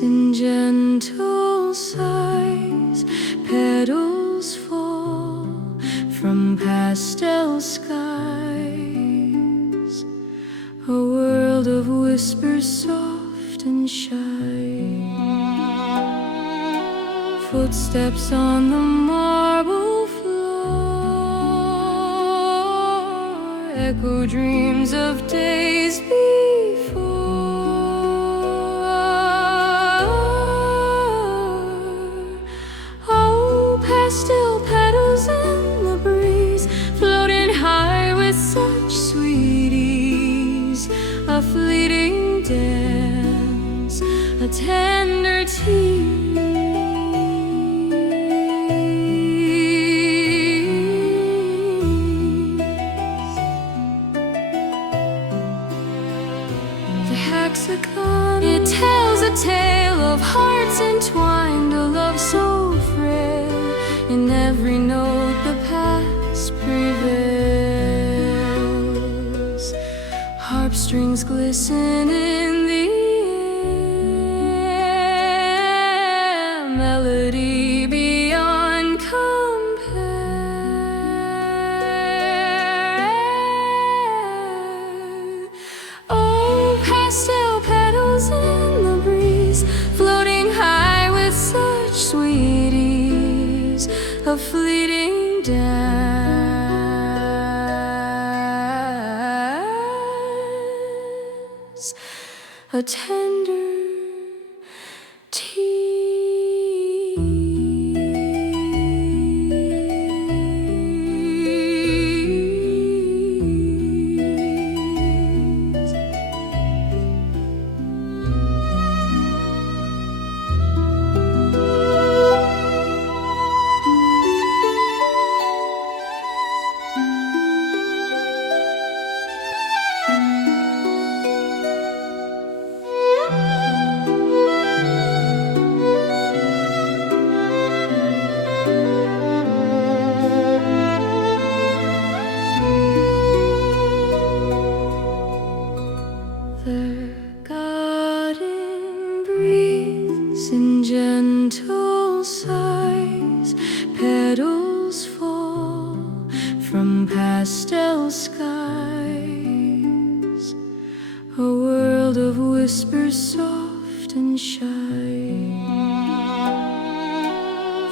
in gentle sighs, petals fall from pastel skies, a world of whispers soft and shy. Footsteps on the marble floor echo dreams of days before. Oh, pastel petals in the breeze, floating high with such sweet ease, a fleeting dance, a tender tease. It tells a tale of hearts entwined, a love so frail. In every note the past prevails. Harp strings glisten in the air, melody beyond compare. Oh, pastel petals in the breeze, floating high with such sweet ease, a fleeting dance, a tender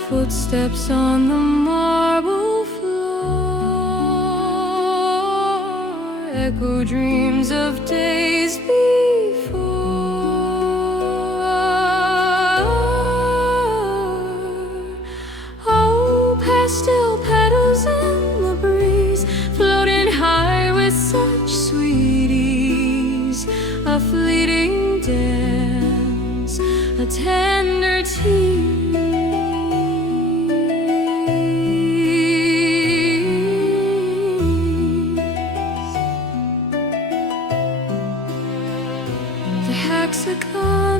footsteps on the marble floor echo dreams of days before. Oh, pastel petals in the breeze, floating high with such sweet ease, a fleeting dance, a tender tease.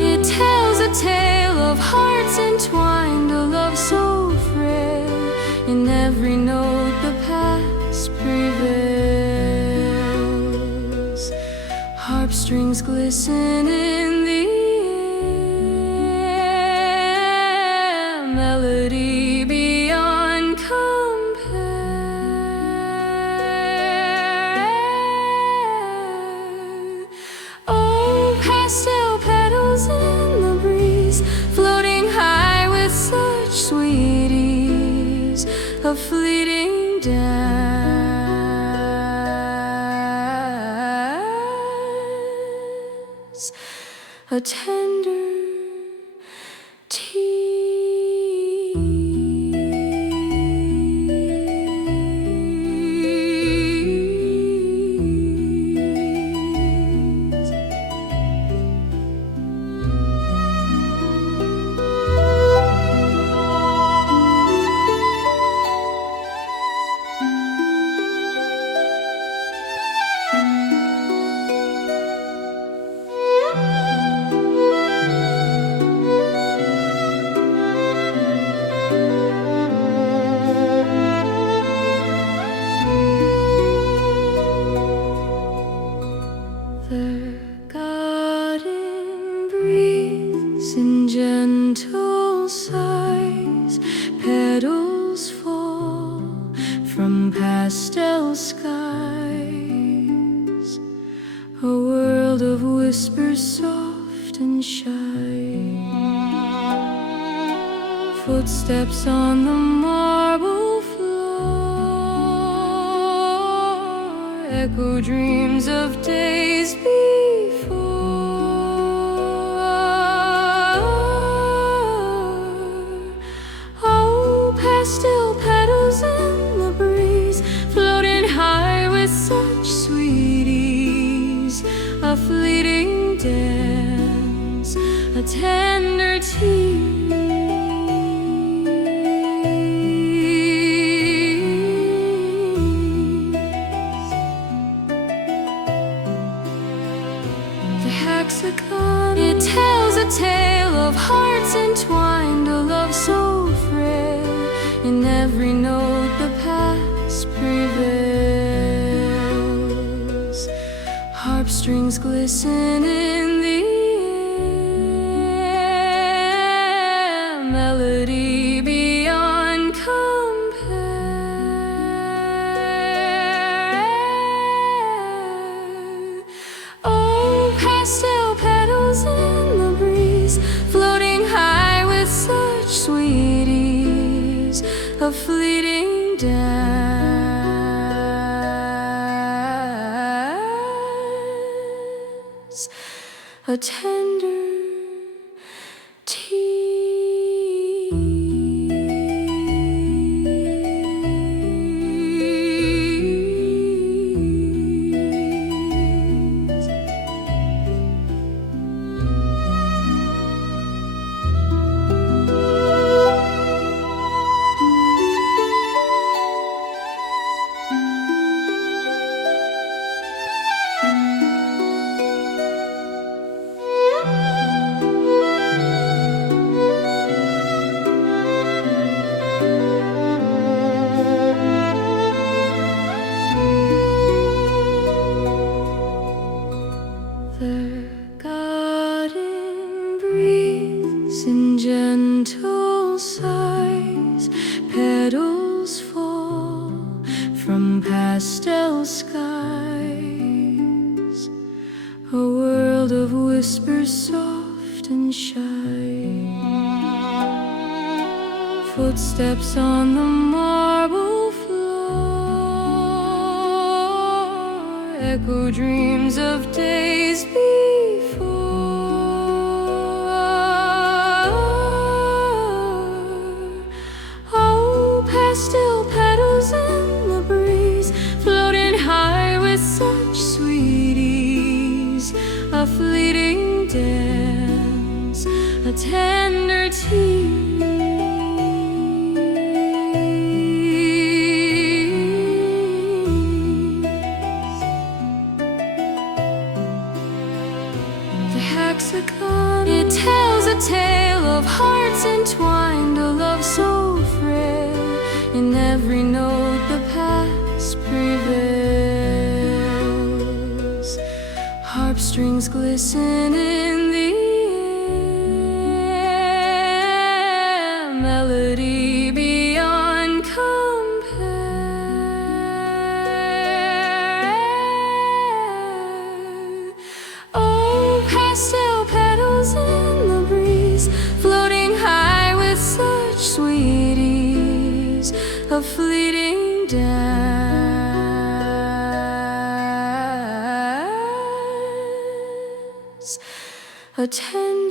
It tells a tale of hearts entwined, a love so frail. In every note the past prevails. Harp strings glisten in the air, melody beyond compare. Oh, pastel petals in the breeze, floating high with such sweet ease, a fleeting dance, a tender breeze in gentle sighs, petals fall from pastel skies, a world of whispers soft and shy, footsteps on the marble floor, echo dreams of days before. Oh, pastel petals in the breeze, floating high with such sweet ease, a fleeting dance, a tender tease. It tells a tale of hearts entwined, a love so frail. In every note the past prevails. Harp strings glisten in the air, melody beyond compare. Oh, pastel petals in the breeze, floating high with such sweet ease, a fleeting dance, a tender gentle sighs, petals fall from pastel skies, a world of whispers soft and shy, footsteps on the marble floor, echo dreams of days before. Pastel petals in the breeze, floating high with such sweet ease, a fleeting dance, a tender tease, the hexagon, it tells a tale of hearts entwined, a love so frail. In every note the past prevails. Harp strings glisten in the air, melody beyond compare. Oh, pastel petals in the breeze, floating high with such sweet ease, a fleeting dance, a tender